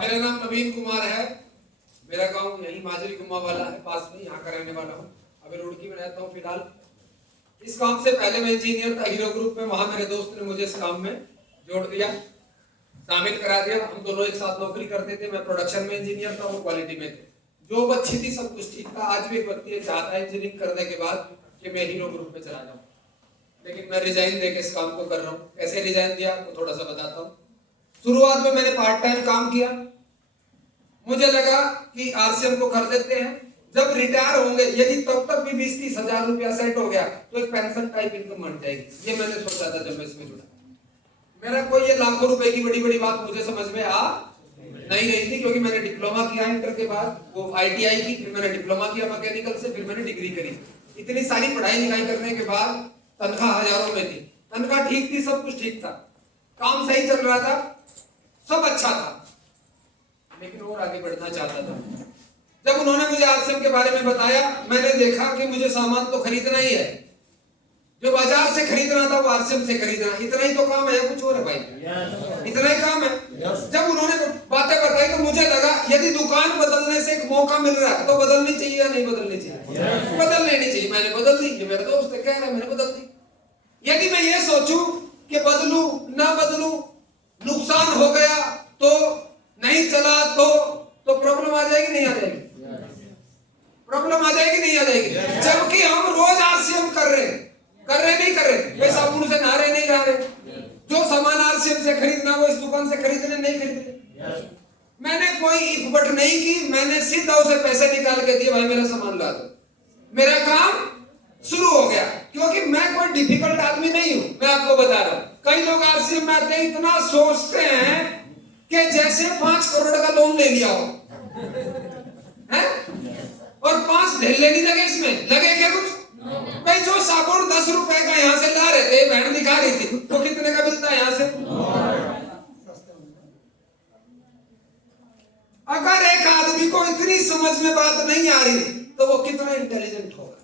मेरा नाम नवीन कुमार है। मेरा गांव यही माजरी गुम्मा वाला है, पास में, यहाँ का रहने वाला हूँ। अभी रुड़की में रहता हूँ फिलहाल। इस काम से पहले मैं इंजीनियर था हीरो ग्रुप में, वहां मेरे दोस्त ने मुझे इस काम में जोड़ दिया, शामिल करा दिया। हम दोनों एक साथ नौकरी करते थे। मैं प्रोडक्शन में इंजीनियर था, वो क्वालिटी में थे। जॉब अच्छी थी, सब कुछ ठीक था। आज भी एक व्यक्ति चाहता है इंजीनियरिंग करने के बाद कि मैं हीरो ग्रुप में चला जाऊँ, लेकिन मैं रिजाइन देके इस काम को कर रहा हूँ। कैसे रिजाइन दिया आपको थोड़ा सा बताता हूँ। शुरुआत में मैंने पार्ट टाइम काम किया। मुझे लगा कि आरसीएम को कर देते हैं, जब रिटायर होंगे यदि तब तक भी 20-30 हजार रुपया सेट हो गया तो एक पेंशन टाइप इनकम बन जाएगी। ये मैंने सोचा था जब मैं इसमें जुड़ा। मेरा कोई ये लाखों रुपए की बड़ी बड़ी बात मुझे समझ में आ नहीं रही थी, क्योंकि मैंने डिप्लोमा किया इंटर के बाद, वो आईटीआई की, फिर मैंने डिप्लोमा किया मैकेनिकल से, फिर मैंने डिग्री करी। इतनी सारी पढ़ाई लिखाई करने के बाद तनख्वाह हजारों में थी। तनख्वाह ठीक थी, सब कुछ ठीक था, काम सही चल रहा था, सब अच्छा था, लेकिन और आगे बढ़ना चाहता था। जब उन्होंने मुझे आरसीएम के बारे में बताया, मैंने देखा कि मुझे सामान तो खरीदना ही है। जो बाजार से खरीदना था वो आरसीएम से खरीदना, इतना ही तो काम है, कुछ और है भाई, इतना ही काम है। जब उन्होंने बातें बताई तो मुझे लगा यदि दुकान बदलने से एक मौका मिल रहा है तो बदलनी चाहिए या नहीं बदलनी चाहिए? बदल लेनी चाहिए। मैंने बदल दी। ये मेरा दोस्त कह रहा है, मैंने बदल दी। यदि मैं ये सोचूं कि बदलूं ना बदलूं, नुकसान हो गया तो, नहीं चला तो प्रॉब्लम आ जाएगी नहीं आ जाएगी? प्रॉब्लम आ जाएगी नहीं आ जाएगी? जबकि हम रोज आरसीएम कर रहे नहीं कर रहे, वे साबुन से नहा रहे नहीं नहा रहे। जो सामान आरसीएम से खरीदना वो इस दुकान से खरीद रहे नहीं खरीद रहे। मैंने कोई इफबट नहीं की, मैंने सीधा उसे पैसे निकाल के दिए, भाई मेरा सामान ला दो। मेरा काम शुरू हो गया, क्योंकि मैं कोई डिफिकल्ट आदमी नहीं हूं। मैं आपको बता रहा हूं, कई लोग आरसीएम में आते हैं, इतना सोचते हैं कि जैसे 5 करोड़ का लोन ले लिया हो, हैं? और 5 ढेले नहीं लगे इसमें, लगे क्या कुछ? भाई जो साबुन 10 रुपए का यहाँ से ला रहे थे, बहन दिखा रही थी, वो कितने का मिलता है यहाँ से? अगर एक आदमी को इतनी समझ में बात नहीं आ रही तो वो कितना इंटेलिजेंट होगा?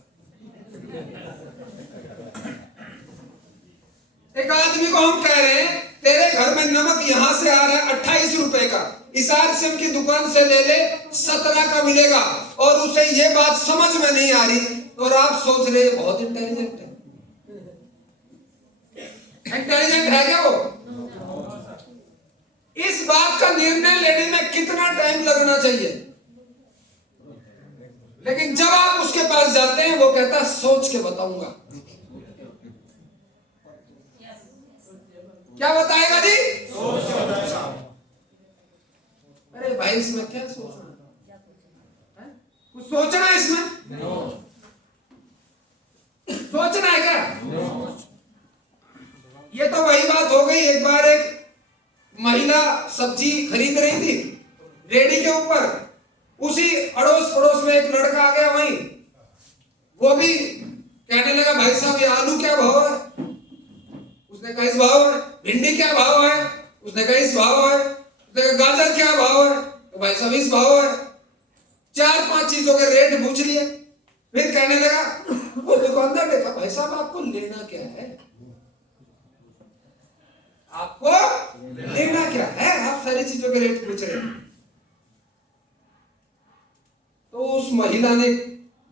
एक आदमी को हम कह रहे हैं तेरे घर में नमक यहां से आ रहा है 28 रुपए का, इस आरसीएम की दुकान से ले ले 17 का मिलेगा, और उसे ये बात समझ में नहीं आ रही, और आप सोच रहे बहुत इंटेलिजेंट है। इंटेलिजेंट है क्या वो? इस बात का निर्णय लेने में कितना टाइम लगना चाहिए, लेकिन जब आप उसके पास जाते हैं वो कहता है सोच के बताऊंगा। क्या बताएगा जी? अरे भाई इसमें क्या सोचना है? कुछ सोचना है इसमें? सोचना है क्या? ये तो वही बात हो गई। एक बार एक महिला सब्जी खरीद रही थी रेडी के ऊपर, उसी अड़ोस पड़ोस में एक लड़का आ गया वहीं, वो भी कहने लगा भाई साहब ये आलू क्या भाव है? उसने कहा इस भाव है। भिंडी क्या भाव है? उसने कहा इस भाव है। उसने कहा गाजर क्या भाव है? तो भाई साहब इस भाव है। 4-5 चीजों के रेट पूछ लिए, फिर कहने लगा, वो दुकानदार ने कहा भाई साहब आपको लेना क्या है? आपको लेना क्या है? आप सारी चीजों के रेट पूछ रहे हैं। तो उस महिला ने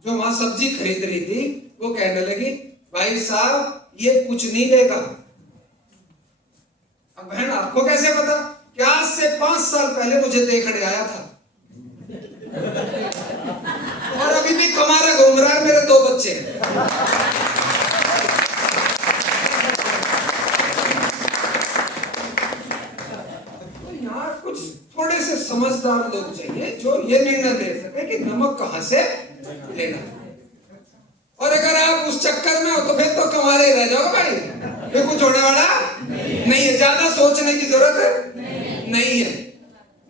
जो वहां सब्जी खरीद रही थी वो कहने लगी भाई साहब ये कुछ नहीं लेगा। अब बहन आपको कैसे पता? क्या आज से 5 साल पहले मुझे देखने आया था और अभी भी कमारा घूम रहा है, मेरे 2 बच्चे हैं। तो यार कुछ थोड़े से समझदार लोग चाहिए जो ये निर्णय ले सके कि नमक कहां से लेना है। और अगर आप उस चक्कर में हो तो फिर तो कमारे ही रह जाओगे भाई, ये कुछ होने वाला नहीं है। ज्यादा सोचने की जरूरत नहीं है।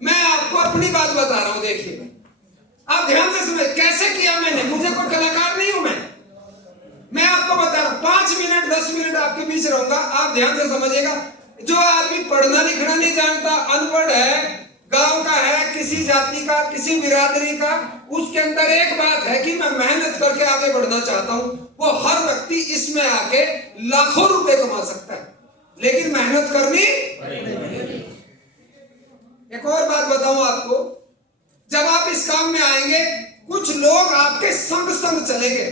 मैं आपको अपनी बात बता रहा हूं, देखिए आप ध्यान से सुने। कैसे किया मैंने? मुझे कोई कलाकार नहीं हूं मैं आपको बता रहा हूं। 5 मिनट 10 मिनट आपके बीच रहूंगा, आप ध्यान से समझिएगा। जो आदमी पढ़ना लिखना नहीं जानता, अनपढ़ है, गांव का है, किसी जाति का, किसी बिरादरी का, उसके अंदर एक बात है कि मैं मेहनत करके आगे बढ़ना चाहता हूं। वो हर व्यक्ति इसमें आके लाखों रुपए कमा सकता है, लेकिन मेहनत करनी। एक और बात बताऊं आपको, जब आप इस काम में आएंगे कुछ लोग आपके संग संग चलेंगे,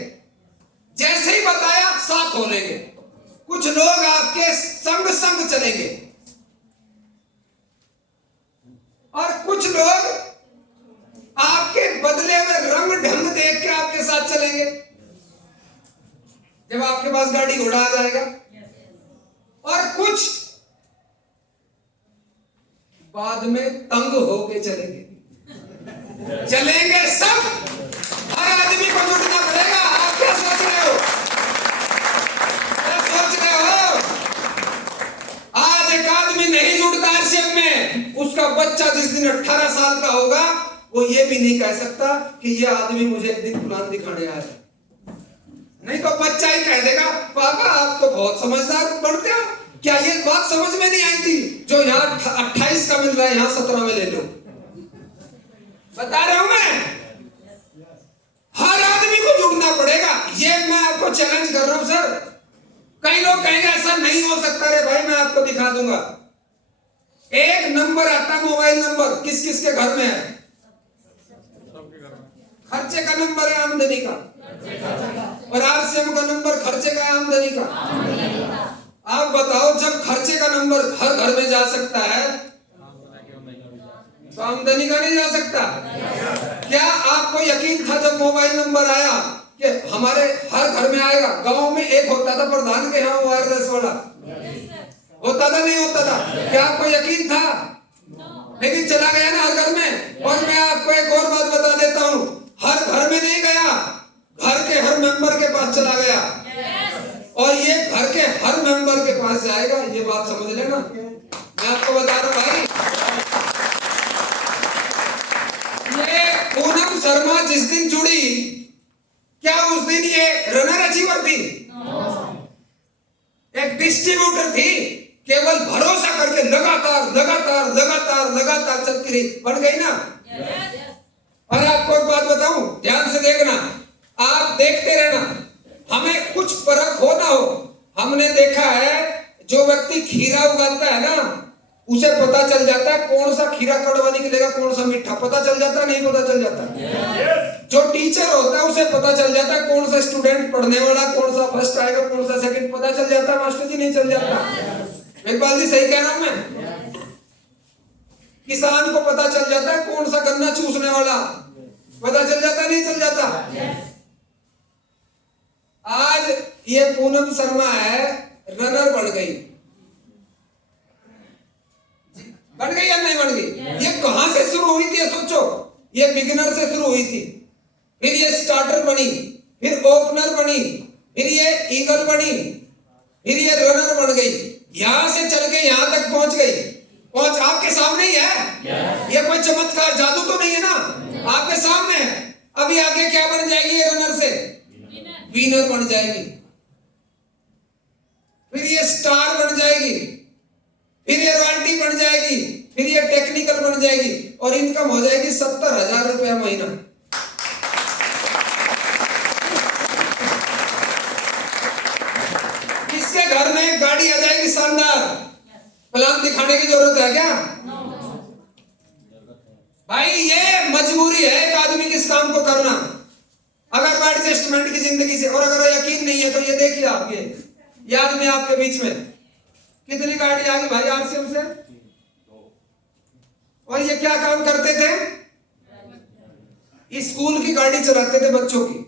जैसे ही बताया साथ हो लेंगे। कुछ लोग आपके संग संग चलेंगे और कुछ लोग आपके बदले हुए रंग ढंग देख के आपके साथ चलेंगे। जब आपके पास गाड़ी घोड़ा आ जाएगा, और कुछ बाद में तंग होके चलेंगे। चलेंगे सब, हर आदमी को जुटना पड़ेगा। आप क्या सोच रहे हो? क्या सोच रहे हो? आज एक आदमी नहीं जुड़ता आरसीएम में, उसका बच्चा जिस दिन 18 साल का होगा वो ये भी नहीं कह सकता कि ये आदमी मुझे एक दिन कुरान दिखाने आया है। नहीं तो बच्चा ही कह देगा, पापा आप तो बहुत समझदार पढ़ते हो, क्या ये बात समझ में नहीं आई थी? जो यहाँ 28 का मिल रहा है यहाँ 17 में ले लो। बता रहा हूं मैं, हर आदमी को जुड़ना पड़ेगा। ये मैं आपको चैलेंज कर रहा हूं सर। कई लोग कहेंगे ऐसा नहीं हो सकता। रे भाई मैं आपको दिखा दूंगा। एक नंबर आता मोबाइल नंबर किस किस के घर में है? खर्चे का नंबर है आमदनी का, और आरसीएम का नंबर खर्चे का है आमदनी का। आप बताओ, जब खर्चे का नंबर हर घर में जा सकता है तो आमदनी का नहीं जा सकता? क्या आपको यकीन था जब मोबाइल नंबर आया कि हमारे हर घर में आएगा? गांव में एक होता था प्रधान के यहाँ वायरलेस वाला, होता था नहीं होता था? क्या आपको यकीन था? लेकिन चला गया ना हर घर में। और मैं आपको एक और बात बता देता हूँ, हर घर में नहीं गया, घर के हर मेंबर के पास चला गया। और ये घर के हर मेंबर के पास जाएगा, ये बात समझ लेना। मैं आपको बता रहा हूं भाई, ये पूनम शर्मा जिस दिन जुड़ी, क्या उस दिन ये रनर अचीवर थी? एक डिस्ट्रीब्यूटर थी। केवल भरोसा करके लगातार लगातार लगातार लगातार चलती रही, बन गई ना। और आपको एक बात बताऊं, ध्यान से देखना, आप देखते रहना। हमें कुछ परख हो ना हो, हमने देखा है जो व्यक्ति खीरा उगाता है ना, उसे पता चल जाता है कौन सा खीरा कड़वा निकलेगा, कौन सा मीठा। पता चल जाता है, नहीं पता चल जाता? जो टीचर होता है उसे पता चल जाता है कौन सा स्टूडेंट पढ़ने वाला, कौन सा फर्स्ट आएगा, कौन सा सेकंड। पता चल जाता है मास्टर जी, नहीं चल जाता? इकबाल जी सही कह रहा हूं मैं? किसान को पता चल जाता है कौन सा गन्ना चूसने वाला, पता चल जाता, नहीं चल जाता? आज ये पूनम शर्मा है, रनर बन गई। बन गई या नहीं बन गई? ये कहां से शुरू हुई थी सोचो? ये बिगिनर से शुरू हुई थी, फिर ये स्टार्टर बनी, फिर ओपनर बनी, फिर ये ईगल बनी, फिर ये रनर बन गई। यहां से चल के यहां तक पहुंच गई। पहुंच आपके सामने ही है। ये कोई चमत्कार जादू तो नहीं है ना, आपके सामने है। अभी आगे क्या बन जाएगी? ये रनर से विनर बन जाएगी, फिर ये स्टार बन जाएगी, फिर ये रॉयल्टी बन जाएगी, फिर ये टेक्निकल बन जाएगी, और इनकम हो जाएगी 70,000 रुपया महीना। इसके घर में गाड़ी आ जाएगी शानदार। प्लान दिखाने की जरूरत है क्या? भाई ये मजबूरी है एक आदमी के इस काम को करना, अगर एडजस्टमेंट की जिंदगी से। और अगर यकीन नहीं है तो ये देखिए, आप ये आदमी आपके बीच में कितनी गाड़ी आ गई भाई आरसीएम से। और ये क्या काम करते थे? स्कूल की गाड़ी चलाते थे बच्चों की।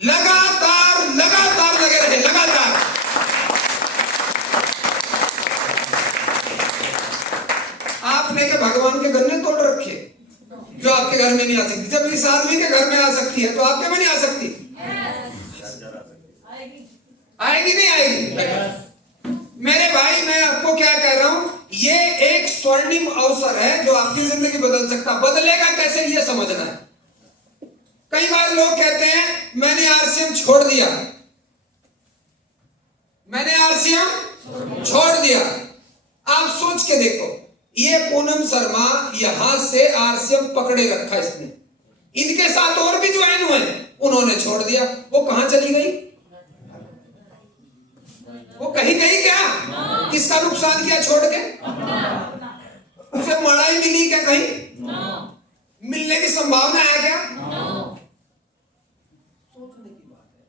लगातार लगातार लगे रहे, लगातार। आपने के भगवान के घर में तोड़ रखे जो आपके घर में नहीं आ सकती। जब इस आदमी के घर में आ सकती है तो आपके में नहीं आ सकती? आएगी नहीं आएगी? मेरे भाई मैं आपको क्या कह रहा हूं, ये एक स्वर्णिम अवसर है जो आपकी जिंदगी बदल सकता। बदलेगा कैसे ये समझना है। कई बार लोग कहते हैं मैंने आरसीएम छोड़ दिया, मैंने आरसीएम छोड़ दिया। आप सोच के देखो, ये पूनम शर्मा यहां से आरसीएम पकड़े रखा इसने, इनके साथ और भी ज्वाइन हुए, उन्होंने छोड़ दिया। वो कहां चली गई? वो कहीं गई क्या? किसका नुकसान किया छोड़ के? उसे मलाई मिली क्या कहीं? मिलने की संभावना है क्या? सोचने की बात है।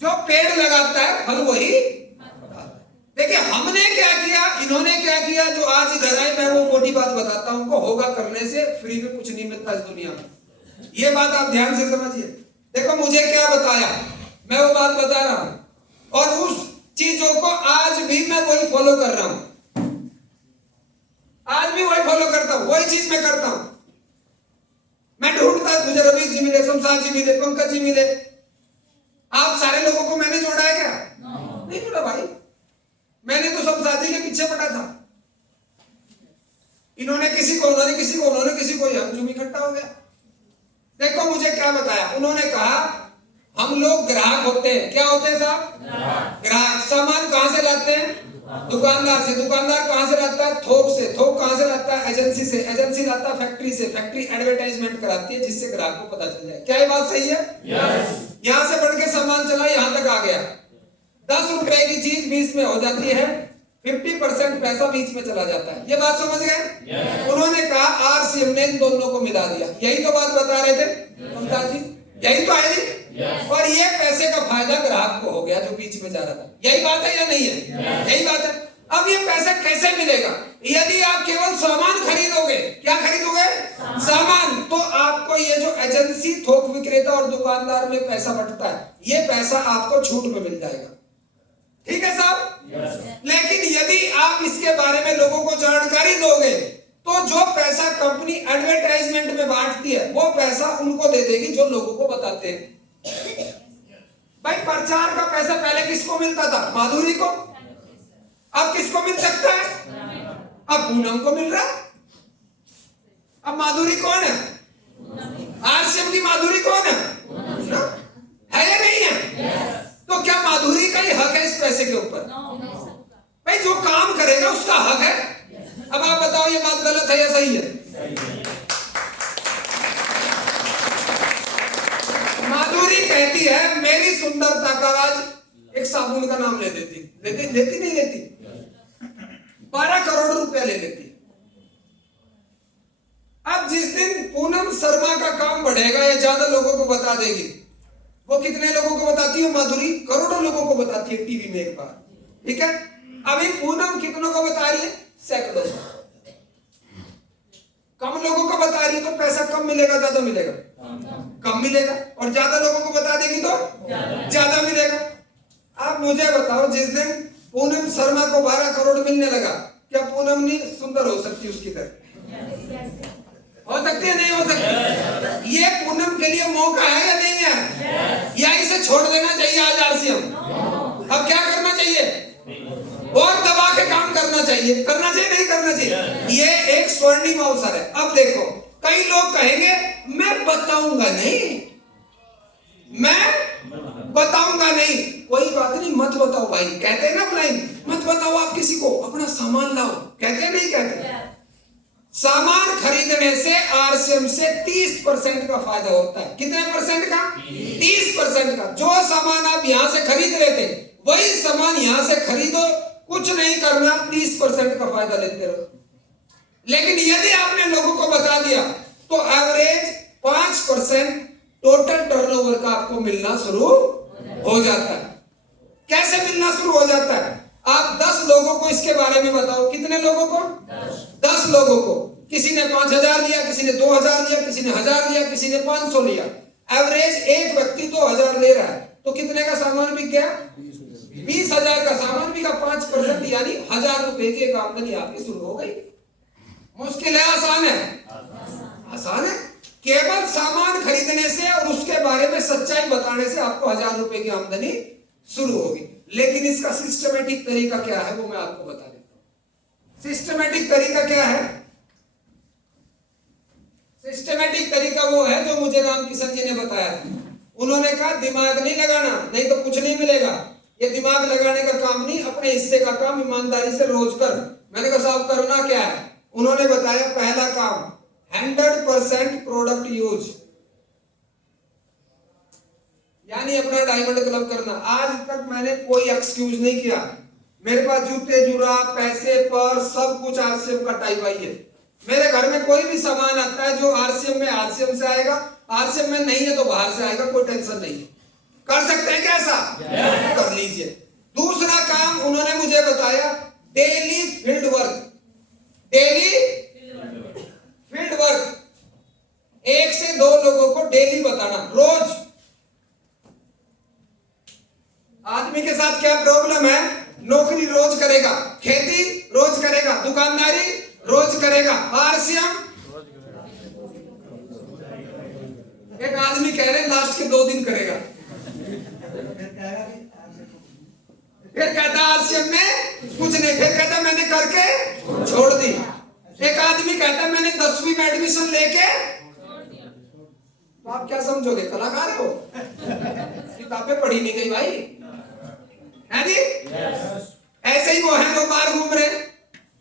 जो पेड़ लगाता है फल वही खाता है। देखिए हमने क्या किया, इन्होंने क्या किया, जो आज इधर आए, मैं वो मोटी बात बताता हूं उनको, होगा करने से फ्री में कुछ नहीं मिलता इस दुनिया में। ये बात आप ध्यान से समझिए। देखो मुझे क्या बताया, मैं वो बात बता रहा हूं, और उस चीजों को आज भी मैं वही फॉलो कर रहा हूं, आज भी वही फॉलो करता हूं, वही चीज मैं करता हूं। मैं ढूंढता, मुझे रवि जी मिले, शमशाद जी मिले, पंकज जी मिले, आप सारे लोगों को मैंने जोड़ा है क्या? नहीं जोड़ा भाई, मैंने तो शमशाद जी के पीछे पड़ा था। इन्होंने किसी को, उन्होंने किसी को, उन्होंने किसी को, हम इकट्ठा हो गया। देखो मुझे क्या बताया, उन्होंने कहा हम लोग ग्राहक होते हैं। क्या होते हैं साहब? ग्राहक। सामान कहां से लाते हैं? दुकानदार से। दुकानदार कहां से लाता है? थोक से। थोक कहां से लाता है? एजेंसी से। एजेंसी लाता है फैक्ट्री से। फैक्ट्री एडवर्टाइजमेंट कराती है जिससे ग्राहक को पता चल जाए। क्या ये बात सही है? यहां से बढ़ के सामान चला, यहां तक आ गया, 10 रुपए की चीज 20 में हो जाती है, 50% पैसा बीच में चला जाता है। ये बात समझ गए? उन्होंने कहा आरसीएम ने इन दोनों को मिला दिया। यही तो बात बता रहे थे पंकज जी, यही तो है जी। और ये पैसे का फायदा ग्राहक को हो गया जो बीच में जा रहा था। यही बात है या नहीं है? यही बात है। अब ये पैसा कैसे मिलेगा? यदि आप केवल सामान खरीदोगे। क्या खरीदोगे? सामान। तो आपको ये जो एजेंसी, थोक विक्रेता और दुकानदार में पैसा बंटता है, ये पैसा आपको छूट में मिल जाएगा। ठीक है साहब? लेकिन यदि आप इसके बारे में लोगों को जानकारी दोगे तो जो पैसा कंपनी एडवर्टाइजमेंट में बांटती है वो पैसा उनको दे देगी जो लोगों को बताते हैं। भाई प्रचार का पैसा पहले किसको मिलता था? माधुरी को। अब किसको मिल सकता है? अब पूनम को मिल रहा है। अब माधुरी कौन है? आरसीएम की माधुरी कौन है? है या नहीं है? तो क्या माधुरी का ही हक है इस पैसे के ऊपर? भाई जो काम करेगा उसका हक है। अब आप बताओ ये बात गलत है या सही है? माधुरी कहती है मेरी सुंदरता का राज एक साबुन का नाम ले लेती नहीं लेती, 12 करोड़ रुपया ले लेती। अब जिस दिन पूनम शर्मा का काम बढ़ेगा या ज्यादा लोगों को बता देगी, वो कितने लोगों को बताती है माधुरी? करोड़ों लोगों को बताती है टीवी में एक बार। ठीक है, अभी पूनम कितनों को बता रही है? सैकड़ों। कम लोगों को बता रही है तो पैसा कम मिलेगा ज्यादा मिलेगा? कम मिलेगा। और ज्यादा लोगों को बता देगी तो ज्यादा मिलेगा। आप मुझे बताओ जिस दिन पूनम शर्मा को 12 करोड़ मिलने लगा, क्या पूनम नहीं सुंदर हो सकती उसकी तरह? हो सकती है? नहीं हो सकती? ये पूनम के लिए मौका है या नहीं है? या इसे छोड़ देना चाहिए आज आरसीएम? अब क्या करना चाहिए? और दबा के काम करना चाहिए। करना चाहिए नहीं करना चाहिए? ये एक स्वर्णिम अवसर है। अब देखो कई लोग कहेंगे मैं बताऊंगा नहीं, मैं बताऊंगा नहीं। कोई बात नहीं, मत बताओ भाई। कहते हैं ना फ्लाइंग, मत बताओ आप किसी को, अपना सामान लाओ। कहते हैं नहीं कहते? सामान खरीदने से आरसीएम से 30% का फायदा होता है। कितने परसेंट का? 30% का। जो सामान आप यहां से खरीद रहे थे वही सामान यहां से खरीदो, कुछ नहीं करना, 30% का फायदा लेते रहो। लेकिन यदि आपने लोगों को बता दिया तो एवरेज 5% टोटल टर्नओवर का आपको मिलना शुरू हो जाता है। कैसे मिलना शुरू हो जाता है? आप 10 लोगों को इसके बारे में बताओ। कितने लोगों को? 10 लोगों को। किसी ने 5000 लिया, किसी ने 2000 लिया, किसी ने 1000 लिया, किसी ने 500 लिया। एवरेज एक व्यक्ति 2000 ले रहा है तो कितने का सामान बिक गया? 20,000 का सामान बिका। 5% यानी 1000 रुपए की एक आमदनी आपकी शुरू हो गई। मुश्किल है आसान है? आसान है। केवल सामान खरीदने से और उसके बारे में सच्चाई बताने से आपको 1000 रुपए की आमदनी शुरू होगी। लेकिन इसका सिस्टमेटिक तरीका क्या है वो मैं आपको बता देता हूं। सिस्टमेटिक तरीका क्या है? सिस्टमेटिक तरीका वो है जो मुझे रामकिशन जी ने बताया। उन्होंने कहा दिमाग नहीं लगाना, नहीं तो कुछ नहीं मिलेगा। ये दिमाग लगाने का काम नहीं, अपने हिस्से का काम ईमानदारी से रोज कर। मैंने कहा साहब करना क्या है? उन्होंने बताया पहला काम 100% प्रोडक्ट यूज, यानी अपना डायमंड क्लब करना। आज तक मैंने कोई एक्सक्यूज नहीं किया। मेरे पास जूते जुराब पैसे पर सब कुछ आरसीएम का टाइप आई है। मेरे घर में कोई भी सामान आता है जो आरसीएम में, आरसीएम से आएगा, आरसीएम में नहीं है तो बाहर से आएगा, कोई टेंशन नहीं है। कर सकते हैं क्या ऐसा? कर लीजिए। दूसरा काम उन्होंने मुझे बताया, daily field work. Daily field work 1 से 2 लोगों को डेली बताना, रोज। आदमी के साथ क्या प्रॉब्लम है? नौकरी रोज करेगा, खेती रोज करेगा, दुकानदारी रोज करेगा, आरसीएम। एक आदमी कह रहे लास्ट के 2 दिन करेगा, फिर कहता आरसीएम में कुछ नहीं, फिर कहता मैंने करके छोड़ दी। एक आदमी कहता मैंने 10वीं में एडमिशन लेके, तो आप क्या समझोगे? कलाकार हो? किताबें पढ़ी नहीं गई भाई, है जी? ऐसे ही वो है जो बाहर घूम रहे।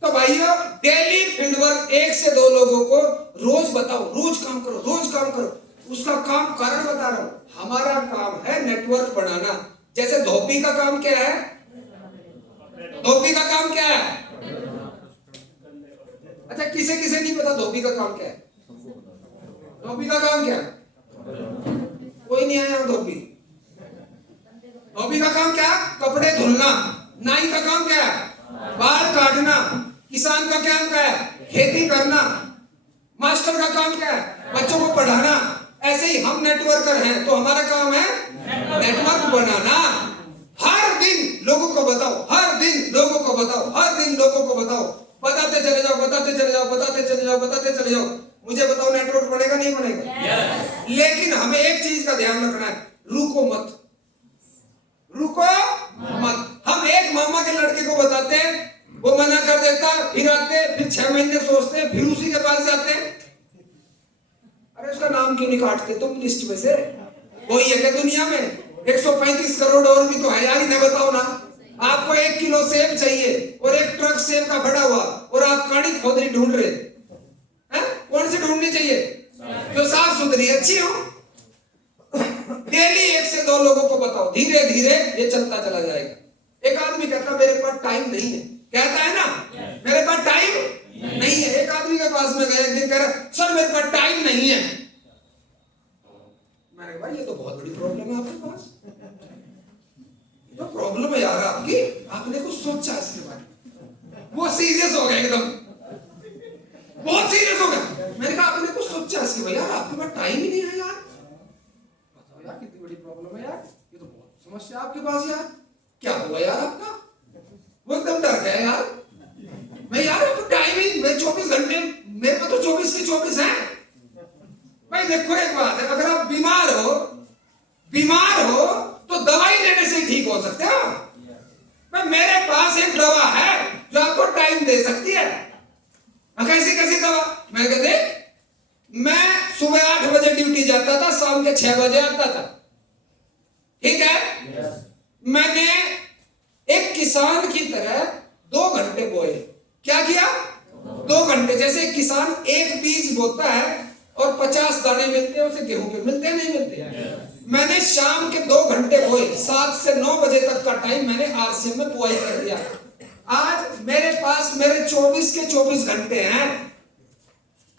तो भाइयों, डेली फील्ड वर्क 1 से 2 लोगों को रोज बताओ, रोज काम करो, रोज काम करो। उसका काम कारण बता रहा हूं। हमारा काम है नेटवर्क बनाना। जैसे धोबी का काम क्या है? धोबी का काम क्या है? अच्छा, किसे किसे नहीं पता धोबी का काम क्या है? धोबी का काम क्या है? कोई नहीं आया धोबी। धोबी का काम क्या? कपड़े धुलना। नाई का काम क्या है? बाल काटना। किसान का काम क्या है? खेती करना। मास्टर का काम क्या है? बच्चों को पढ़ाना। ऐसे ही हम नेटवर्कर हैं, तो हमारा काम है नेटवर्क बनाना। हर दिन लोगों को बताओ, हर दिन लोगों को बताओ, हर दिन लोगों को बताओ। बताते चले जाओ, बताते चले जाओ, बताते चले जाओ, बताते चले जाओ। मुझे बताओ, नेटवर्क बनेगा नहीं बनेगा? लेकिन हमें एक चीज का ध्यान रखना है, रुको मत, रुको मत। हम एक मामा के लड़के को बताते हैं, वो मना कर देता, फिर आते, फिर 6 महीने सोचते, फिर उसी के पास जाते हैं। अरे उसका नाम क्यों नहीं काटते तुम लिस्ट में से? वही है क्या दुनिया में? 135 करोड़ और भी तो है यार, इन्हें बताओ ना। आपको 1 किलो सेब चाहिए और 1 ट्रक सेब का भरा हुआ, और आप काड़ी खोदरी ढूंढ रहे हैं। कौन सी ढूंढनी चाहिए? जो साफ सुथरी अच्छी हो। डेली 1 से 2 लोगों को बताओ, धीरे धीरे ये चलता चला जाएगा। एक आदमी कहता मेरे पास टाइम नहीं है, कहता है ना मेरे पास टाइम नहीं है। एक आदमी के पास में गया, एक दिन कह रहा सर मेरे पास टाइम नहीं है। मैंने कहा ये तो बहुत बड़ी प्रॉब्लम है आपके पास। तो प्रॉब्लम है यार आपकी, आपने कुछ सोचा इसके बारे में? वो सीरियस हो गया एकदम, बहुत सीरियस हो गया। मैंने कहा आपने कुछ सोचा इसके बारे में? यार आपके पास टाइम ही नहीं है यार। बताओ यार कितनी बड़ी प्रॉब्लम है यार, ये तो बहुत समस्या आपके पास यार। क्या हुआ यार आपका? वो एकदम डर गया यार। मैं यार आपको टाइम ही, मैं 24 घंटे, मेरे पास तो 24 के 24 हैं। भाई देखो एक बात है, अगर आप बीमार हो तो दवाई लेने से ठीक हो सकते हो। मैं मेरे पास एक दवा है जो आपको टाइम दे सकती है। कैसी कैसी दवा? मैं कहते मैं सुबह 8 बजे ड्यूटी जाता था, शाम के 6 बजे आता था, ठीक है? मैंने एक किसान की तरह 2 घंटे बोए। क्या किया? 2 घंटे। जैसे किसान एक बीज बोता है और 50 दाने मिलते हैं उसे गेहूं के, मिलते हैं नहीं मिलते? मैंने शाम के 2 घंटे बोए, 7 से 9 बजे तक का टाइम मैंने आरसीएम में बुआई कर दिया। आज मेरे पास मेरे 24 के 24 घंटे हैं।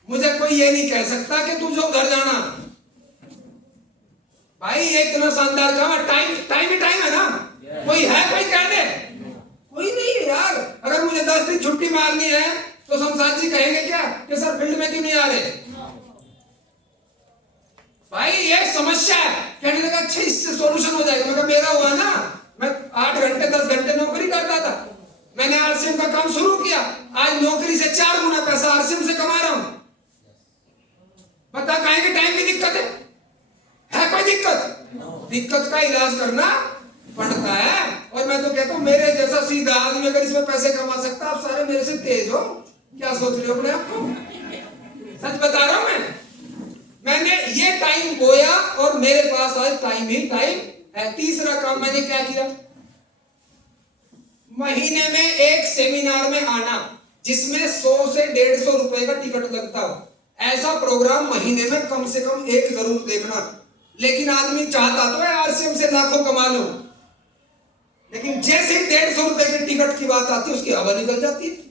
मुझे कोई ये नहीं कह सकता कि तू जो घर जाना। भाई ये इतना शानदार काम है, टाइम ही टाइम है ना। कोई है कोई कह दे? कोई नहीं है यार। अगर मुझे 10 दिन छुट्टी मारनी है तो शमशाद जी कहेंगे क्या कि सर फील्ड में क्यों नहीं आ रहे? भाई ये समस्या है। कहने लगा अच्छा इससे सॉल्यूशन हो जाएगा। मैं कहा मेरा हुआ ना, मैं 8 घंटे 10 घंटे नौकरी करता था, मैंने आरसीएम का काम शुरू किया, आज नौकरी से 4 गुना पैसा आरसीएम से कमा रहा हूं। बता कहेंगे टाइम की दिक्कत है कोई दिक्कत? दिक्कत का इलाज करना पड़ता है। और मैं तो कहता हूं मेरे जैसा सीधा आदमी अगर इसमें पैसे कमा सकता, आप सारे मेरे से तेज हो। क्या सोच रहे हो अपने आप को? सच बता रहा हूं मैंने ये टाइम बोया और मेरे पास आज टाइम ही टाइम है। तीसरा काम मैंने क्या किया? महीने में एक सेमिनार में आना जिसमें 100 से 150 रुपए का टिकट लगता हो। ऐसा प्रोग्राम महीने में कम से कम एक जरूर देखना। लेकिन आदमी चाहता तो है आरसीएम से लाखों कमा लो, लेकिन जैसे 150 रुपए की टिकट की बात आती है उसकी हवा निकल जाती है।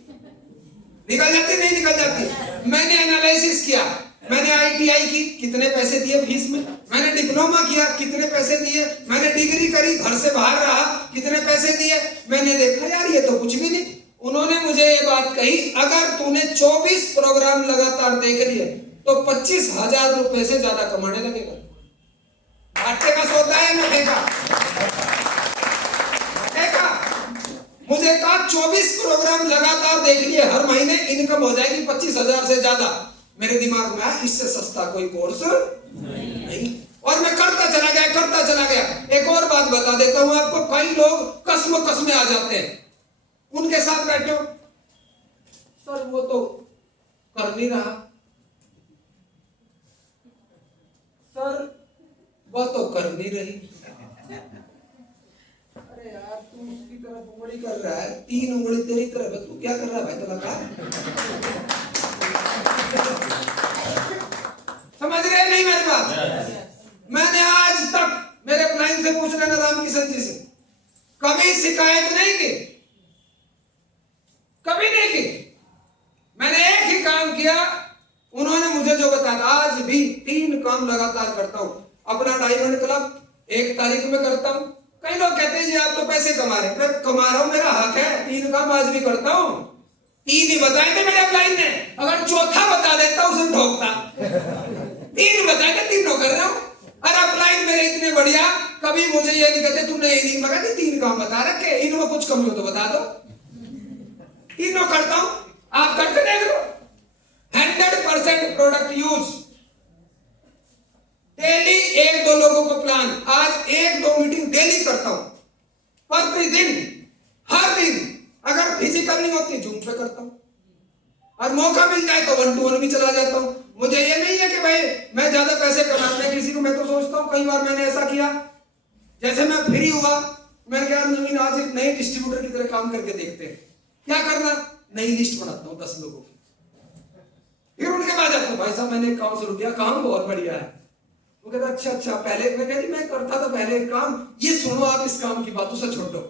नहीं निकल जाती। मैंने एनालिसिस किया, मैंने आईटीआई की, कितने पैसे दिए फीस में, मैंने डिप्लोमा किया, कितने पैसे दिए, मैंने डिग्री करी, घर से बाहर रहा, कितने पैसे दिए, मैंने देखा यार ये तो कुछ भी नहीं। उन्होंने मुझे ये बात कही, अगर तूने 24 प्रोग्राम लगातार देख लिए तो 25,000 रुपए से ज्यादा कमाने लगेगा। घाटे का सौदा है, नफे का। मुझे कहा 24 प्रोग्राम लगातार देख लिए, हर महीने इनकम हो जाएगी 25,000 से ज्यादा। मेरे दिमाग में आया इससे सस्ता कोई कोर्स नहीं। और मैं करता चला गया। एक और बात बता देता हूं आपको, कई लोग कसम में आ जाते हैं, उनके साथ बैठे हो, सर वो तो कर नहीं रहा, सर वो तो कर नहीं रही। अरे यार तू उसकी तरफ उंगली कर रहा है, 3 उंगली तेरी तरफ है, तू क्या कर रहा है भाई? तो लगा समझ रहे नहीं मेरी बात? मैंने आज तक, मेरे क्लाइंट से पूछ लेना राम किशन जी से, कभी शिकायत नहीं की, कभी नहीं की। मैंने एक ही काम किया, उन्होंने मुझे जो बताया, आज भी 3 काम लगातार करता हूं। अपना डायमंड क्लब 1 तारीख में करता हूं। कई लोग कहते हैं जी आप तो पैसे कमा रहे हैं, मैं कमा रहा हूं, मेरा हक है, 3 काम आज भी करता हूं। 3 ही बताए थे मेरे क्लाइंट ने, अगर चौथा बता देता उसे ठोकता। 3 बताए थे, 3 कर रहा हूं। अरे क्लाइंट मेरे इतने बढ़िया, कभी मुझे ये नहीं कहते तुमने ये नहीं लगा कि 3 काम बता रखे, इनमें कुछ कमी हो तो बता दो। 3 करता हूं, आप करके देख लो। 100% प्रोडक्ट यूज, डेली 1-2 लोगों को प्लान, आज 1-2 मीटिंग डेली करता हूं, प्रतिदिन, हर दिन। अगर फिजिकल नहीं होती जूम पे करता हूं, और मौका मिल जाए तो 1-to-1 भी चला जाता हूं। मुझे ये नहीं है कि भाई मैं ज्यादा पैसे कमाने किसी को, मैं तो सोचता हूं, कई बार मैंने ऐसा किया, जैसे मैं फ्री हुआ, मैं क्या नवीन आज एक नए डिस्ट्रीब्यूटर की तरह काम करके देखते हैं, क्या करना, नई लिस्ट बनाता हूं 10 लोगों की, फिर उनके बाद जाता हूं, भाई साहब मैंने काम शुरू किया, काम बहुत बढ़िया है। वो कहता अच्छा, पहले मैं कहती मैं करता था पहले एक काम, ये सुनो आप इस काम की बातों से छोड़ो,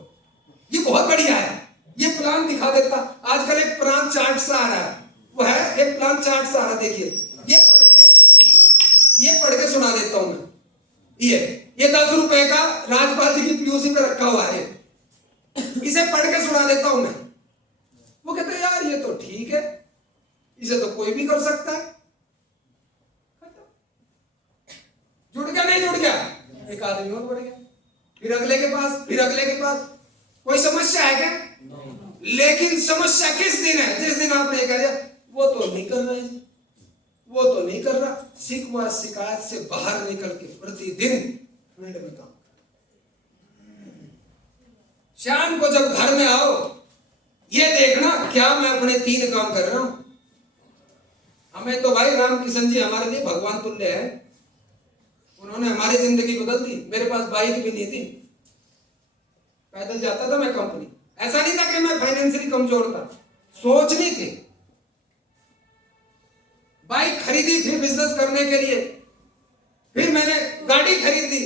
ये बहुत बढ़िया है, ये प्लान दिखा देता। आजकल एक प्लान चार्ट सा आ रहा है, वो है एक प्लान चार्ट सा आ रहा है, देखिए ये पढ़ के सुना देता हूं मैं। ये 10 रुपए का राजपाल जी की पीयूसी में रखा हुआ है, इसे पढ़ के सुना देता हूं मैं। वो कहते यार ये तो ठीक है, इसे तो कोई भी कर सकता है। जुड़ गया नहीं जुड़ गया, एक आदमी और बढ़ गया, फिर अगले के पास, फिर अगले के पास। कोई समस्या है क्या? लेकिन समस्या किस दिन है? जिस दिन आपने कह दिया वो तो नहीं कर रहा है, वो तो नहीं कर रहा। शिकवा शिकायत से बाहर निकल के प्रतिदिन फील्ड में काम। शाम को जब घर में आओ, ये देखना क्या मैं अपने 3 काम कर रहा हूं। हमें तो भाई राम किशन जी हमारे लिए भगवान तुल्य है, उन्होंने हमारी जिंदगी बदल दी। मेरे पास बाइक भी नहीं थी, पैदल जाता था मैं कंपनी। ऐसा नहीं था कि मैं फाइनेंशियली कमजोर था, सोच नहीं थी। बाइक खरीदी फिर बिजनेस करने के लिए, फिर मैंने गाड़ी खरीदी।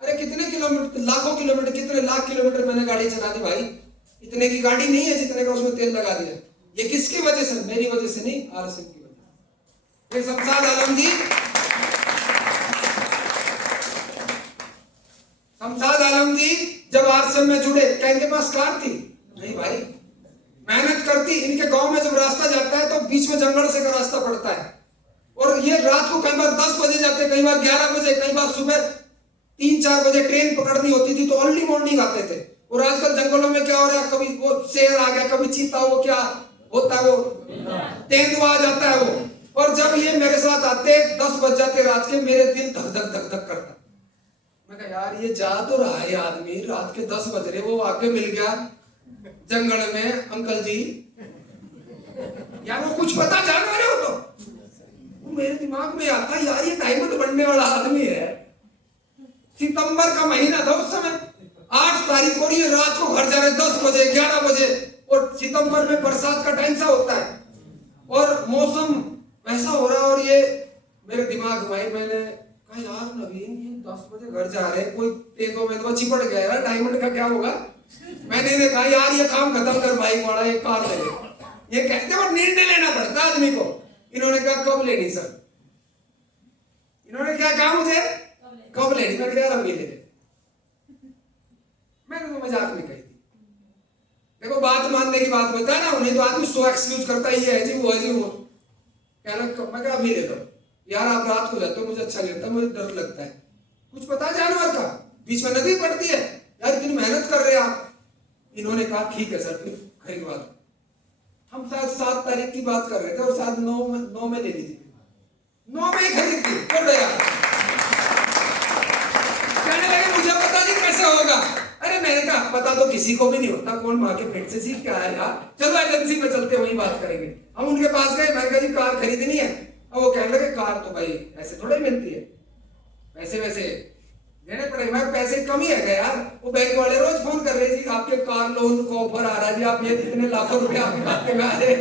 अरे कितने किलोमीटर, लाखों किलोमीटर, कितने लाख किलोमीटर मैंने गाड़ी चला दी भाई। इतने की गाड़ी नहीं है जितने का उसमें तेल लगा दिया। ये किसकी वजह से? मेरी वजह से नहीं, आरएसएम की वजह से। शमशाद आलम जी, शमशाद आलम जी जब आरएसएम में जुड़े, क्या इनके पास कार थी? नहीं भाई, मेहनत करती। इनके गांव में जब रास्ता जाता है तो बीच में जंगल से का रास्ता पड़ता है, और ये रात को कई बार 10 बजे जाते, कई बार 11 बजे, कई बार सुबह 3-4 बजे ट्रेन पकड़नी होती थी तो अर्ली मॉर्निंग आते थे। और आजकल जंगलों में क्या हो रहा है, कभी वो शेर आ गया, कभी चीता, वो क्या होता है, वो तेंदुआ आ जाता है वो। और जब ये मेरे साथ आते 10 बज जाते रात के, मेरे दिल धक धक धक धक करता। मैं कहा यार ये जा तो रहा है आदमी, रात के 10 बज रहे, वो आके मिल गया जंगल में, अंकल जी यार वो कुछ पता जान रहे हो तो मेरे दिमाग में आता यार ये डायमंड बनने वाला आदमी है। सितंबर का महीना था उस समय, 8 तारीख, और ये रात को घर जा रहे 10 बजे 11 बजे। और सितंबर में बरसात का टाइम सा होता है और मौसम वैसा हो रहा है, और ये मेरे दिमाग में, मैंने कहा यार नवीन ये 10 बजे घर जा रहे हैं, कोई तेंदुआ चिपट गया यार, डायमंड का क्या होगा, मैंने इन्हें कहा यार ये काम खत्म कर, बाइक वाला एक कार ले ले। ये कहते हैं निर्णय लेना पड़ता है आदमी को। इन्होंने कहा कब लेनी सर? इन्होंने क्या कहा मुझे? कब लेनी? मैं कहा अभी ले ले। मैंने तो मजाक में कही थी। देखो बात मानने की बात होता है ना, उन्हें तो आदमी सो एक्सक्यूज करता ही है जी वो है जी वो। कहना मैं कहा अभी ले लो यार, आप रात को जाते हो, मुझे अच्छा लगता है, मुझे डर लगता है, कुछ पता जानवर का, बीच में नदी पड़ती है यार, इतनी मेहनत कर रहे हैं आप। इन्होंने कहा ठीक है सर फिर खरीदवा दो। हम शायद 7 तारीख की बात कर रहे थे और शायद 9 में ले ली थी, 9 में ही खरीद दी। कहने लगे मुझे पता नहीं कैसे होगा। अरे मैंने कहा पता तो किसी को भी नहीं होता, कौन माँ के पेट से सीख के आया यार, चलो एजेंसी में चलते वहीं बात करेंगे। हम उनके पास गए, मैंने कहा जी कार खरीदनी है। अब वो कहने लगे कार तो भाई ऐसे थोड़ा ही मिलती है, पैसे वैसे देने पड़ेंगे। मैं पैसे कम ही है यार। वो बैंक वाले रोज फोन कर रहे जी आपके कार लोन को ऑफर आ रहा है जी, आप ये कितने लाखों रुपए आपके खाते में आ रहे।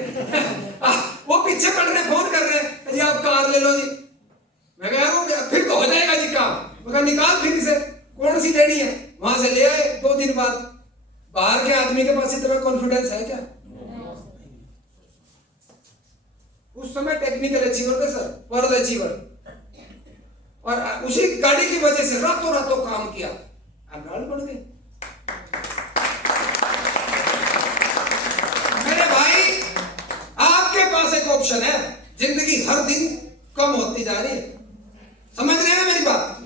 वो पीछे पड़ रहे फोन कर रहे हैं जी आप कार ले लो जी। मैं कहा फिर तो हो जाएगा जी काम। मैं कहा निकाल फिर से कौन सी लेनी है। वहां से ले आए। 2 दिन बाद बाहर के आदमी के पास इतना कॉन्फिडेंस है क्या? उस समय टेक्निकल अचीवर थे सर, वर्ल्ड अचीवर, और उसी गाड़ी की वजह से रातों रातों काम किया, एमराल्ड बन गए। मेरे भाई आपके पास एक ऑप्शन है, जिंदगी हर दिन कम होती जा रही है, समझ रहे हैं मेरी बात?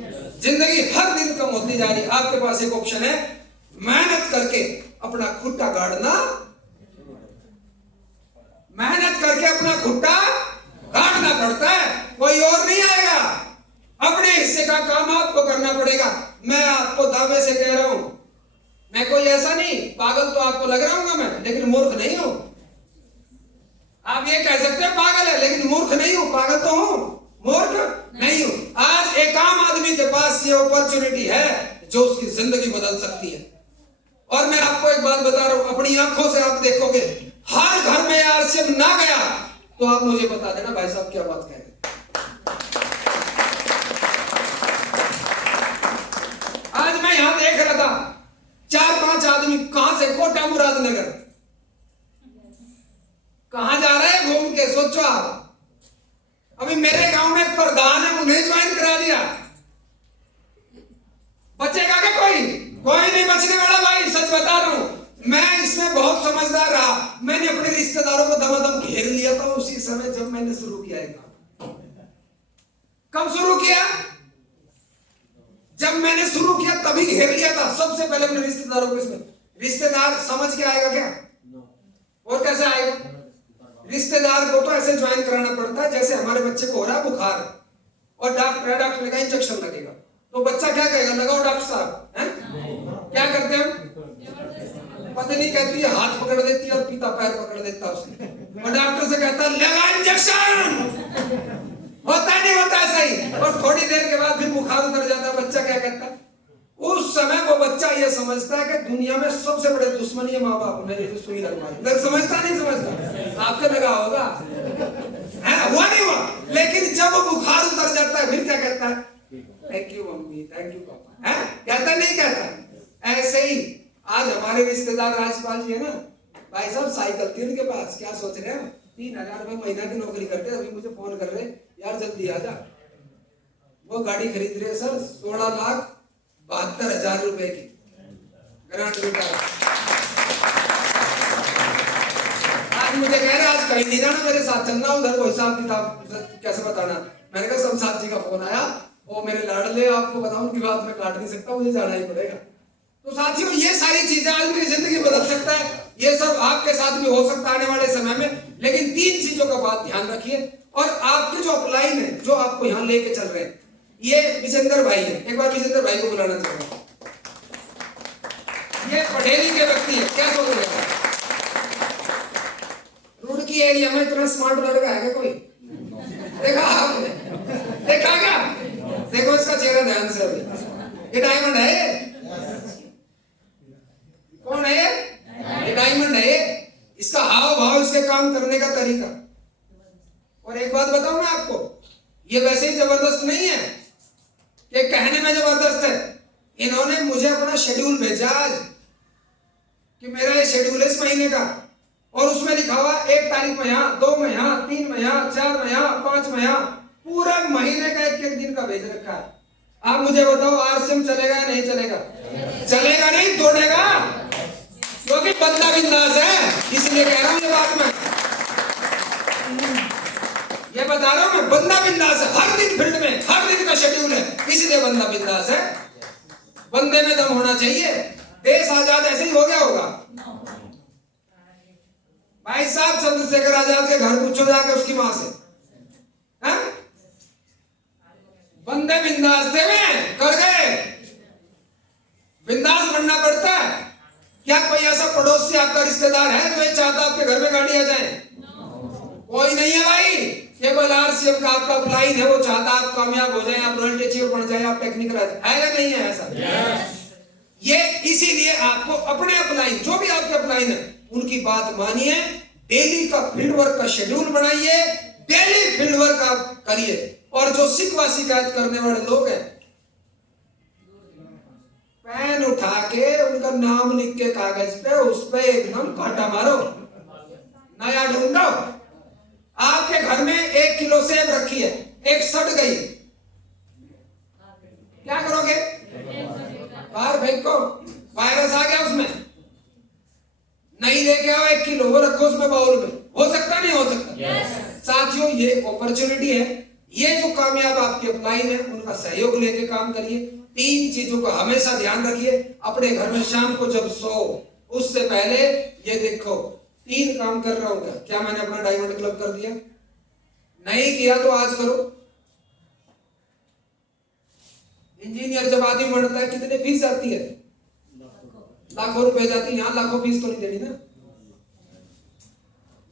जिंदगी हर दिन कम होती जा रही है, आपके पास एक ऑप्शन है, मेहनत करके अपना खुट्टा गाड़ना, मेहनत करके अपना खुट्टा गाड़ना पड़ता है, कोई और नहीं आएगा। अपने हिस्से का काम आपको करना पड़ेगा। मैं आपको दावे से कह रहा हूं, मैं कोई ऐसा नहीं पागल तो आपको लग रहा हूं मैं, लेकिन मूर्ख नहीं हूं। आप ये कह सकते हैं पागल है, लेकिन मूर्ख नहीं हूं। पागल तो हूं, मूर्ख नहीं हूं। आज एक आम आदमी के पास ये अपॉर्चुनिटी है जो उसकी जिंदगी बदल सकती है। और मैं आपको एक बात बता रहा हूं, अपनी आंखों से आप देखोगे, हर घर में आरसीएम ना गया तो आप मुझे बता देना भाई साहब क्या बात कह रहे हैं। आज मैं यहां देख रहा था 4-5 आदमी कहां से, कोटा मुरादनगर, कहां जा रहे हैं घूम के, सोचो आप। अभी मेरे गांव में एक प्रधान है, उन्हें ज्वाइन करा दिया। बचेगा क्या कोई? कोई नहीं बचने वाला भाई, सच बता रहा हूं। मैं इसमें बहुत समझदार रहा। मैंने अपने रिश्तेदारों को दमादम घेर लिया था उसी समय जब मैंने शुरू किया है काम। कब शुरू किया? जब मैंने शुरू किया तभी घेर लिया था। सबसे पहले अपने रिश्तेदारों को, इसमें रिश्तेदार समझ के आएगा क्या? और कैसे आएगा? रिश्तेदार को तो ऐसे ज्वाइन कराना पड़ता है जैसे हमारे बच्चे को हो रहा है बुखार और डॉक्टर ने कहा इंजेक्शन लगेगा, तो बच्चा क्या कहेगा? लगाओ डॉक्टर साहब, हैं? क्या करते हैं? पत्नी कहती है हाथ पकड़ देती है और पिता पैर पकड़ देता है उसे, और डॉक्टर से कहता है लगा इंजेक्शन। होता नहीं होता है सही, और थोड़ी देर के बाद फिर बुखार उतर जाता है। बच्चा क्या कहता है? उस समय वो बच्चा ये समझता है कि दुनिया में सबसे बड़े दुश्मन ये माँ बाप, मेरी जो सुई लगवाई। समझता नहीं समझता? आपको लगा होगा, है हुआ नहीं हुआ? लेकिन जब वो बुखार उतर जाता है फिर क्या कहता है? Thank you mummy, thank you पापा, है? कहता नहीं कहता? ऐसे ही आज हमारे रिश्तेदार राजपाल जी है ना भाई साहब, साइकिल थी उनके पास, क्या सोच रहे हैं? 3000 रुपए महीना की नौकरी करते हैं। अभी मुझे फोन कर रहे यार जल्दी आ जा, वो गाड़ी खरीद रहे सर 16,72,000 रुपए की ग्रांट रिटर्न। आज मुझे कह रहे आज कहीं नहीं जाना, मेरे साथ चलना, उधर को हिसाब किताब कैसे बताना। मैंने कहा शमशाद जी का फोन आया, वो मेरे लाडले, आपको बताऊं उनकी बात मैं काट नहीं सकता, मुझे जाना ही पड़ेगा। तो साथियों ये सारी चीजें आदमी की जिंदगी बदल सकता है। ये सब आपके साथ भी हो सकता है आने वाले समय में, लेकिन 3 चीजों का बात ध्यान रखिए। और आपके जो अपलाइन है, जो आपको यहाँ लेके चल रहे हैं, ये विजेंद्र भाई है। एक बार विजेंद्र भाई को बुलाना चाहूंगा। ये पटेली के व्यक्ति है। क्या सोच रहे हैं? रुड़की एरिया में इतना स्मार्ट लड़का है क्या कोई? देखा आपने? देखा क्या? देखो इसका चेहरा ध्यान से। अभी ये डायमंड है। कौन है ये डायमंड है। इसका हाव भाव, इसके काम करने का तरीका। और एक बात बताऊं मैं आपको, ये वैसे ही जबरदस्त नहीं है कि कहने में जबरदस्त है। इन्होंने मुझे अपना शेड्यूल भेजा आज कि मेरा ये शेड्यूल है इस महीने का, और उसमें लिखा हुआ 1 तारीख में यहाँ, 2 में यहाँ, 3 में यहाँ, 4 में यहाँ, 5 में यहाँ, पूरा महीने का एक दिन का भेज रखा है। आप मुझे बताओ आरसीएम चलेगा या नहीं चलेगा? चलेगा नहीं, तोड़ेगा, क्योंकि बंदा बिंदास है। इसलिए कह रहा हूं ये बात मैं, ये बता रहा हूं मैं, बंदा बिंदास है। हर दिन फील्ड में हर दिन का शेड्यूल है, इसलिए बंदा बिंदास है। बंदे में दम होना चाहिए। देश आजाद ऐसे ही हो गया होगा? भाई साहब चंद्रशेखर आजाद के घर पूछो जाके उसकी मां से, है? बंदे बिंदास थे, में कर गए। बिंदास बनना पड़ता है। क्या कोई ऐसा पड़ोस से आपका रिश्तेदार है जो ये चाहता आपके घर में गाड़ी आ जाए? कोई नहीं है भाई। केवल आरसीएम का आपका अपलाइन है, वो चाहता आप कामयाब हो जाए, आप रॉयल्टी अचीवर बन जाए, आप टेक्निकल आ जाए। है नहीं है ऐसा? ये इसीलिए आपको अपने अपलाइन, जो भी आपके अपलाइन है, उनकी बात मानिए। डेली का फील्ड वर्क का शेड्यूल बनाइए, डेली फील्ड वर्क आप करिए। और जो शिकवा शिकायत करने वाले लोग हैं, पेन उठा के उनका नाम लिख के कागज पे, उस पे एकदम कांटा मारो, नया ढूंढो। आपके घर में 1 किलो सेब रखी है, एक सड़ गई, क्या करोगे? बाहर फेंको, वायरस आ गया उसमें। नहीं लेके आओ 1 किलो, वो रखो उसमें बाउल में। हो सकता नहीं हो सकता? साथियों, ये अपॉर्चुनिटी है। ये जो कामयाब आपके अपलाइन है, उनका सहयोग लेके काम करिए। 3 चीजों का हमेशा ध्यान रखिए। अपने घर में शाम को जब सो, उससे पहले ये देखो 3 काम कर रहा हूं क्या मैंने अपना डायमंड क्लब कर दिया? नहीं किया तो आज करो। इंजीनियर जब आदमी बनता है, कितने फीस आती है? लाखों रुपए जाती है। यहाँ लाखों फीस तो नहीं देनी ना,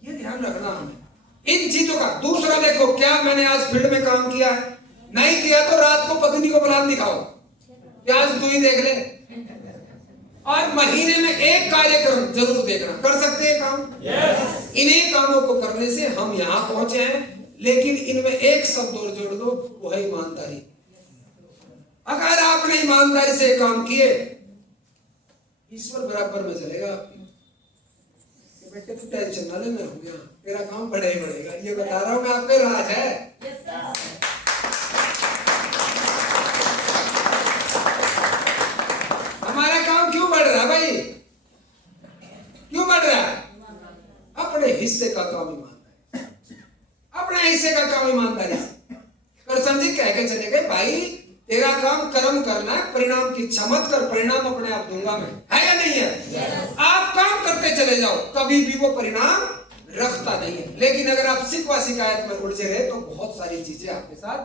ये ध्यान रखना हमें इन चीजों का। दूसरा देखो, क्या मैंने आज फील्ड में काम किया है? नहीं किया तो रात को पत्नी को प्लान दिखाओ, आज तू ही देख ले। और महीने में 1 कार्यक्रम जरूर देखना। कर सकते हैं काम? इन्हीं कामों को करने से हम यहाँ पहुंचे हैं। लेकिन इनमें एक शब्द और जोड़ दो, वो है ईमानदारी। अगर आपने ईमानदारी से काम किए, ईश्वर बराबर में चलेगा आपकी। बेटे तू टेंशन ना ले, मैं हूं यहाँ, तेरा काम बढ़े ही बढ़ेगा। ये बता रहा हूं मैं, आपके राज है। हमारा काम क्यों बढ़ रहा है भाई? क्यों बढ़ रहा है? अपने हिस्से का काम ईमानदारी, अपने हिस्से का काम ईमानदारी से। करसन जी कह के चले गए, भाई तेरा काम कर्म करना है, परिणाम की इच्छा मत कर, परिणाम अपने आप दूंगा मैं। है या नहीं है? आप काम करते चले जाओ, कभी भी वो परिणाम रखता नहीं है। लेकिन अगर आप शिकवा शिकायत में उलझे रहे तो बहुत सारी चीजें आपके साथ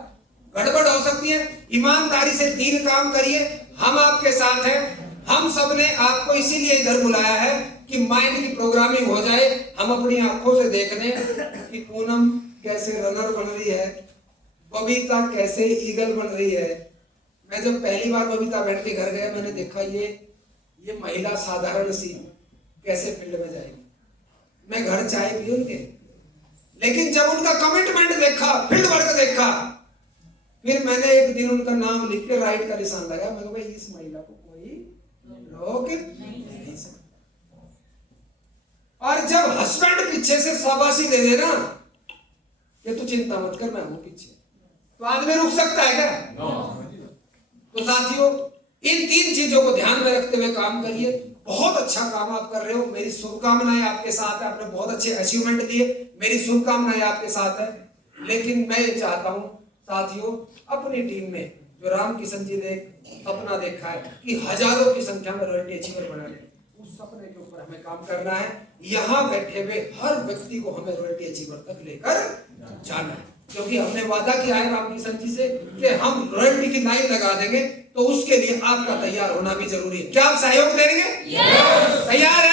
गड़बड़ हो सकती है। ईमानदारी से 3 काम करिए, हम आपके साथ हैं। हम सब ने आपको इसीलिए इधर बुलाया है कि माइंड की प्रोग्रामिंग हो जाए। हम अपनी आंखों से देख लें कि पूनम कैसे रनर बन रही है, बबीता कैसे ईगल बन रही है। मैं जब पहली बार बबीता बैठ के घर गया, मैंने देखा ये महिला साधारण सी कैसे फील्ड में जाएगी। मैं घर चाय पी उनके, लेकिन जब उनका कमिटमेंट देखा, फील्ड वर्क देखा, फिर मैंने एक दिन उनका नाम लिख के राइट का निशान लगाया। मैं भाई इस महिला को कोई रोक नहीं सकता। और जब हस्बैंड पीछे से शाबाशी दे देना कि तू चिंता मत कर, मैं हूं पीछे, तो आदमी रुक सकता है क्या? तो साथियों, इन 3 चीजों को ध्यान में रखते हुए काम करिए। बहुत अच्छा काम आप कर रहे हो, मेरी शुभकामनाएं आपके साथ है। आपने बहुत अच्छे अचीवमेंट दिए, मेरी शुभकामनाएं आपके साथ है। लेकिन मैं ये चाहता हूं साथियों, अपनी टीम में जो राम किशन जी ने सपना देखा है कि हजारों की संख्या में रॉयल्टी अचीवर बनाने, उस सपने के ऊपर हमें काम करना है। यहाँ बैठे हुए हर व्यक्ति को हमें रॉयल्टी अचीवर तक लेकर जाना है, क्योंकि हमने वादा किया है राम किशन जी से कि हम रॉयल्टी की लाइन लगा देंगे। तो उसके लिए आपका तैयार होना भी जरूरी है। क्या आप सहयोग देंगे? तैयार है?